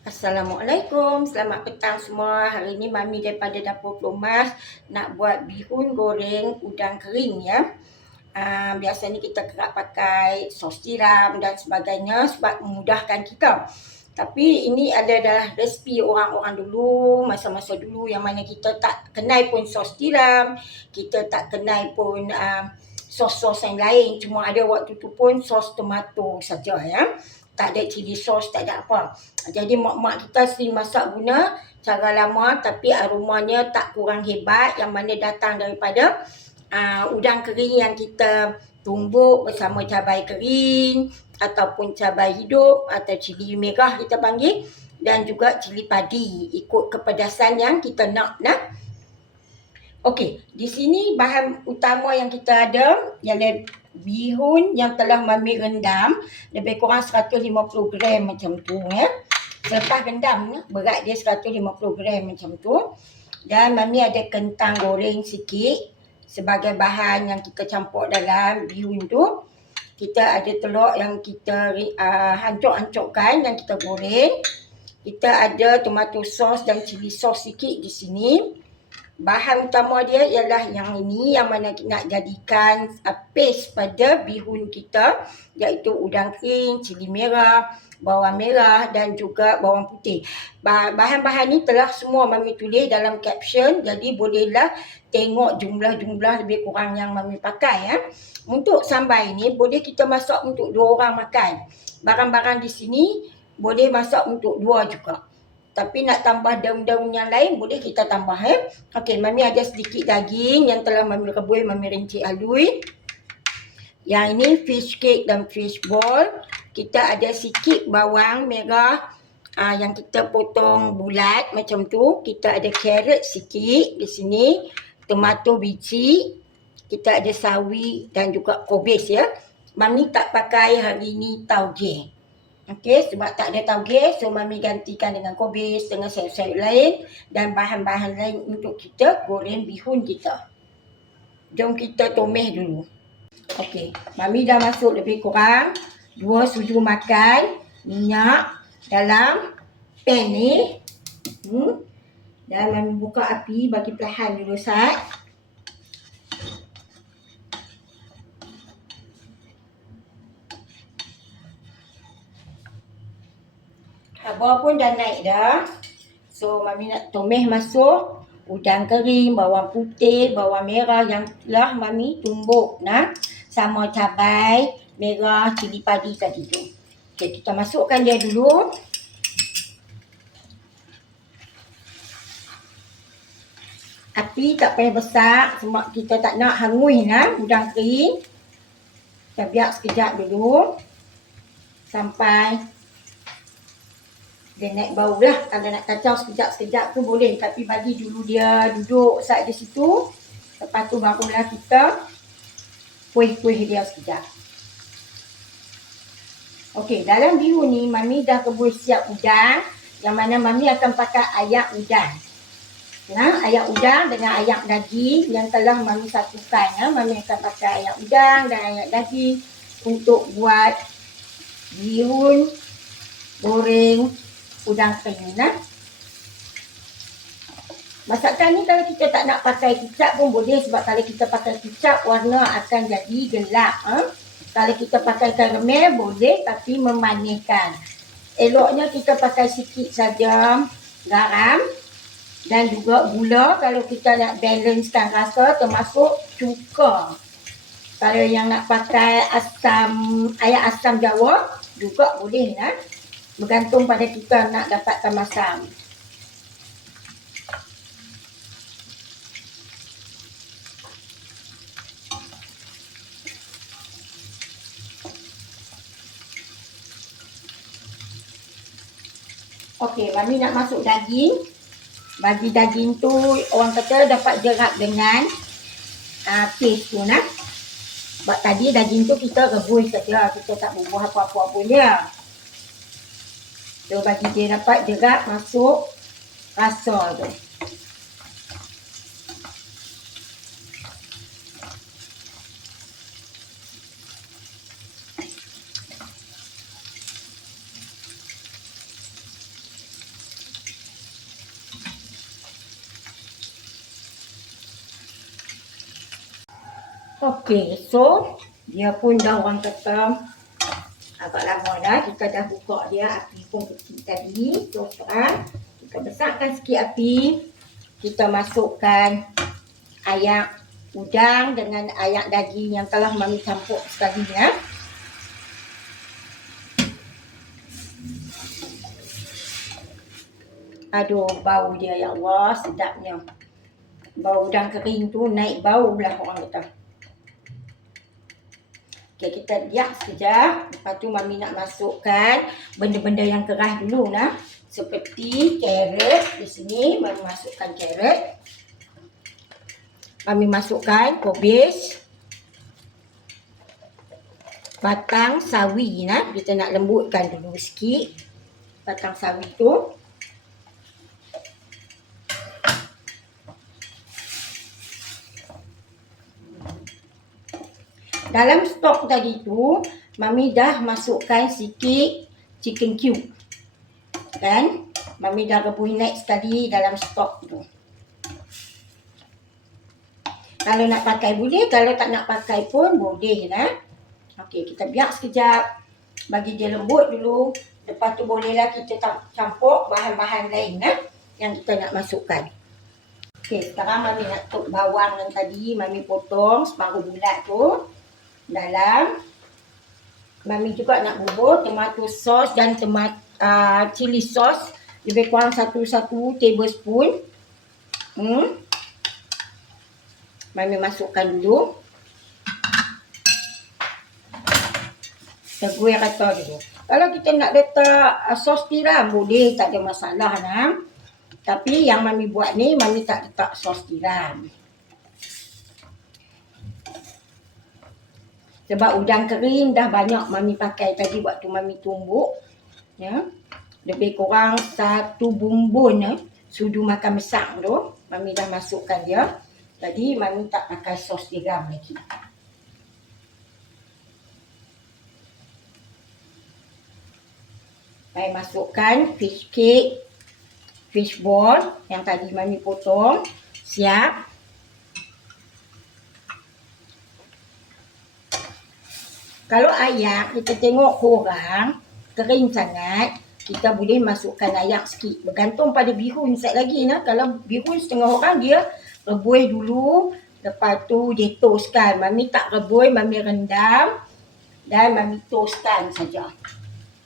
Assalamualaikum, selamat petang semua. Hari ini Mami daripada Dapur Kelumas nak buat bihun goreng udang kering ya. Biasanya kita kerap pakai sos tiram dan sebagainya sebab memudahkan kita. Tapi ini adalah resipi orang-orang dulu, masa-masa dulu yang mana kita tak kenal pun sos tiram, kita tak kenal pun sos-sos yang lain. Cuma ada waktu tu pun sos tomato saja ya. Tak ada cili sos, tak ada apa. Jadi mak-mak kita sering masak guna cara lama tapi aromanya tak kurang hebat, yang mana datang daripada udang kering yang kita tumbuk bersama cabai kering ataupun cabai hidup atau cili merah kita panggil, dan juga cili padi ikut kepedasan yang kita nak. Okey, di sini bahan utama yang kita ada ialah bihun yang telah Mami rendam lebih kurang 150 gram macam tu ya. Selepas rendam berat dia 150 gram macam tu. Dan Mami ada kentang goreng sikit sebagai bahan yang kita campur dalam bihun tu. Kita ada telur yang kita hancur-hancurkan dan kita goreng. Kita ada tomato sos dan cili sos sikit di sini. Bahan utama dia ialah yang ini, yang mana nak jadikan paste pada bihun kita, iaitu udang kering, cili merah, bawang merah dan juga bawang putih. Bahan-bahan ni telah semua Mami tulis dalam caption, jadi bolehlah tengok jumlah-jumlah lebih kurang yang Mami pakai ya. Untuk sambal ini boleh kita masak untuk 2 orang makan. Barang-barang di sini boleh masak untuk 2 juga. Tapi nak tambah daun-daun yang lain boleh kita tambah ya. Okey, Mami ada sedikit daging yang telah Mami rebus, Mami rincik halus. Yang ini fish cake dan fish ball. Kita ada sikit bawang merah yang kita potong bulat macam tu. Kita ada carrot sikit di sini, tomato biji, kita ada sawi dan juga kobis ya. Mami tak pakai hari ni tauge. Okey, sebab tak ada tauge, so Mami gantikan dengan kobis, dengan sayur-sayur lain dan bahan-bahan lain untuk kita goreng bihun kita. Jom kita tumis dulu. Okey, Mami dah masuk lebih kurang 2 sudu makan minyak dalam pan ni. Dan Mami buka api bagi perlahan dulu Sat. Abah pun dah naik dah. So Mami nak tumis masuk udang kering, bawang putih, bawang merah yang telah Mami tumbuk sama cabai merah, cili padi tadi tu. Okey, kita masukkan dia dulu. Api tak payah besar sebab kita tak nak hangus udang kering. Kita biar sekejap dulu sampai dia naik bau lah. Kalau nak kacau sekejap-sekejap tu boleh, tapi bagi dulu dia duduk saat di situ. Lepas tu barulah kita kuih-kuih dia sekejap. Okey, dalam bihun ni Mami dah rebus siap udang, yang mana Mami akan pakai ayak udang. Ayak udang dengan ayak daging yang telah Mami satukan. Mami akan pakai ayak udang dan ayak daging untuk buat bihun goreng udang kering. Masakan ni kalau kita tak nak pakai kicap pun boleh, sebab kalau kita pakai kicap warna akan jadi gelap. Kalau kita pakai karamel boleh, tapi memaniskan. Eloknya kita pakai sikit saja garam dan juga gula kalau kita nak balancekan rasa, termasuk cuka. Kalau yang nak pakai air asam Jawa juga boleh bergantung pada kita nak dapatkan masam. Okey, Mami nak masuk daging. Bagi daging tu orang kata dapat jerat dengan paste tu Sebab tadi daging tu kita rebus saja, kita tak bubuh apa-apa pun dia. So bagi dia dapat jerat masuk rasa tu. Okey, so dia pun dah orang kata agak lama dah. Kita dah buka dia, api pun kecil tadi. So sekarang kita besarkan sikit api. Kita masukkan ayak udang dengan ayak daging yang telah mami campur sekali ya. Aduh, bau dia ya Allah, sedapnya. Bau udang kering tu naik bau lah orang kata. Okay, kita diam sekejap. Lepas tu mami nak masukkan benda-benda yang keras dulu lah. Seperti carrot. Di sini mami masukkan carrot. Mami masukkan kobis. Batang sawi nah. Kita nak lembutkan dulu sikit batang sawi tu. Dalam stok tadi tu, mami dah masukkan sikit chicken cube. Kan? Mami dah rebus naik sekali dalam stok tu. Kalau nak pakai boleh, kalau tak nak pakai pun boleh lah. Okey, kita biar sekejap. Bagi dia lembut dulu. Lepas tu bolehlah kita campur bahan-bahan lain yang kita nak masukkan. Okey, sekarang mami nak tuk bawang yang tadi mami potong separuh bulat tu. Dalam mami juga nak bubur tomato sauce dan chili sauce lebih kurang 1 tablespoon. Mami masukkan dulu. Tegui rata dulu. Kalau kita nak letak sos tiram boleh, tak ada masalah nah. Tapi yang mami buat ni mami tak letak sos tiram. Sebab udang kering dah banyak mami pakai tadi waktu mami tumbuk. Ya. Lebih kurang 1 bumbun sudu makan besar tu. Mami dah masukkan dia. Tadi mami tak pakai sos tiram lagi. Mami masukkan fish cake, fish ball yang tadi mami potong. Siap. Kalau ayak kita tengok kurang, kering sangat, kita boleh masukkan ayak sikit. Bergantung pada bihun set lagi nah. Kalau bihun setengah orang dia rebus dulu, lepas tu dia toastkan. Mami tak rebus, mami rendam dan mami toastkan saja.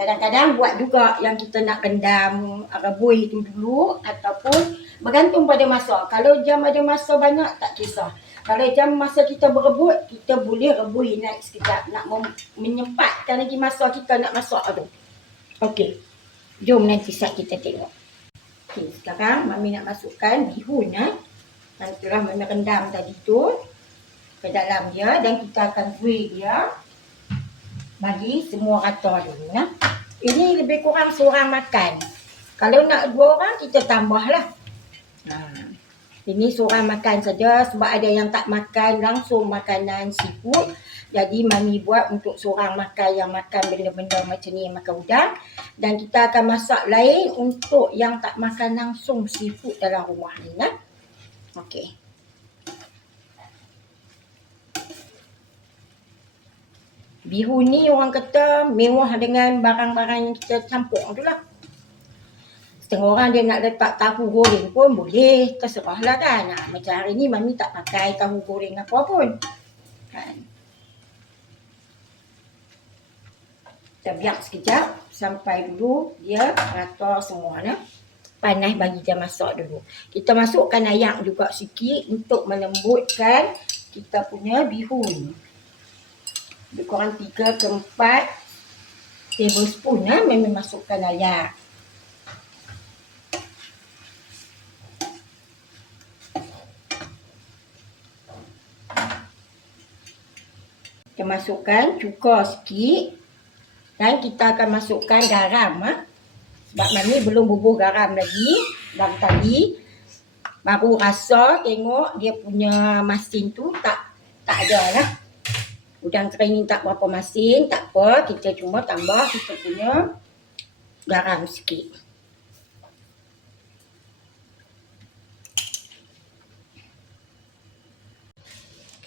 Kadang-kadang buat juga yang kita nak rendam rebus itu dulu ataupun bergantung pada masa. Kalau jam ada masa banyak tak kisah. Kalau jam masa kita berebut, kita boleh rebus naik sekejap. Nak menyempatkan lagi masa kita nak masak tu. Okey. Jom nanti saat kita tengok. Okey, sekarang mami nak masukkan bihun yang telah mami rendam tadi tu ke dalam dia dan kita akan grill dia. Bagi semua rata dulu nah. Ini lebih kurang seorang makan. Kalau nak 2 orang kita tambahlah. Ini seorang makan saja sebab ada yang tak makan langsung makanan seafood. Jadi mami buat untuk seorang makan yang makan benda-benda macam ni, yang makan udang. Dan kita akan masak lain untuk yang tak makan langsung seafood dalam rumah ni nah. Okey. Bihun ni orang kata mewah dengan barang-barang yang kita campur tu lah. Setengah orang dia nak letak tahu goreng pun boleh, terserahlah kan. Macam hari ni mami tak pakai tahu goreng apa pun. Kan. Kita biar sekejap sampai dulu dia rata semua nah. Panas bagi dia masak dulu. Kita masukkan ayak juga sikit untuk melembutkan kita punya bihun. Lebih kurang 3 ke 4 tablespoon mami masukkan ayak. Kita masukkan cuka sikit dan kita akan masukkan garam sebab mami belum bubur garam lagi. Baru tadi baru rasa tengok dia punya masin tu tak ada lah. Udang kering ni tak berapa masin, tak apa, kita cuma tambah kita punya garam sikit.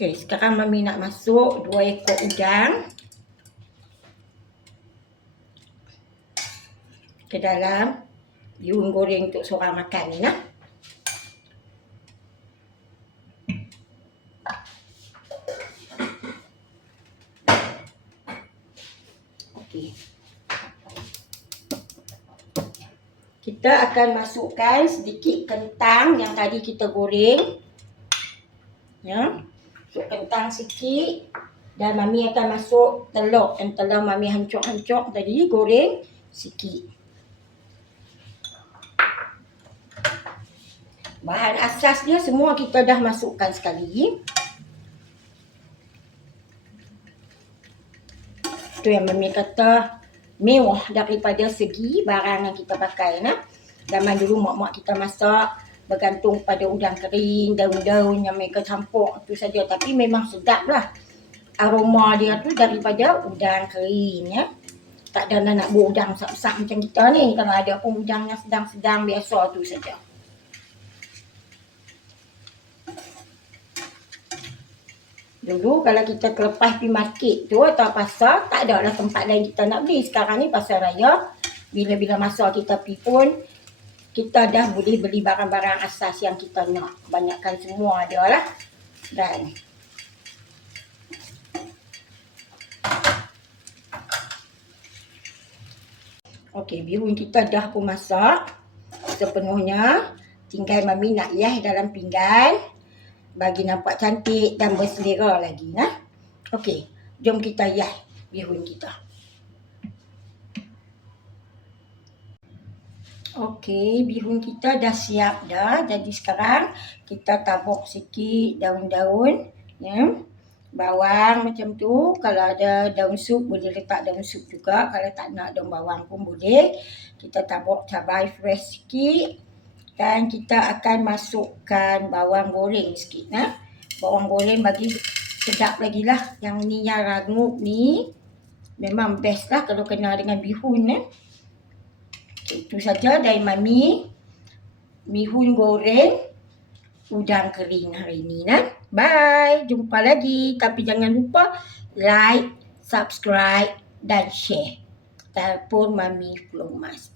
Okey, sekarang Mami nak masuk 2 ekor udang ke dalam bihun goreng untuk seorang makan ni nah. Okey. Kita akan masukkan sedikit kentang yang tadi kita goreng. Ya. Masuk kentang sikit dan Mami akan masuk telur. Dan telur Mami hancur-hancur tadi, goreng sikit. Bahan asas dia semua kita dah masukkan sekali. Itu yang Mami kata mewah daripada segi barang yang kita pakai nah. Zaman dulu mak-mak kita masak bergantung pada udang kering, daun-daun yang mereka campur tu saja, tapi memang sedap lah aroma dia tu daripada udang kering ya. Tak ada nak buat udang besar-besar macam kita ni. Kalau ada pun udang yang sedang-sedang biasa tu saja. Dulu kalau kita terlepas pergi market tu atau pasar, tak ada lah tempat lain kita nak beli. Sekarang ni pasar raya, bila-bila masa kita pergi pun, kita dah boleh beli barang-barang asas yang kita nak. Banyakkan semua ada lah. Dan okey, bihun kita dah pun masak sepenuhnya. Tinggal Mami nak hias dalam pinggan bagi nampak cantik dan berselera lagi nah. Okey, jom kita hias bihun kita. Okey, bihun kita dah siap dah. Jadi sekarang kita tabur sikit daun-daun ya. Bawang macam tu. Kalau ada daun sup boleh letak daun sup juga. Kalau tak nak daun bawang pun boleh. Kita tabur cabai fresh sikit. Dan kita akan masukkan bawang goreng sikit nah. Bawang goreng bagi sedap lagi lah. Yang ni yang rangup ni memang best lah kalau kena dengan bihun ya. Itu saja dari Mami bihun goreng udang kering hari ini nah. Bye, jumpa lagi. Tapi jangan lupa like, subscribe dan share. Telepon Mami Flomas.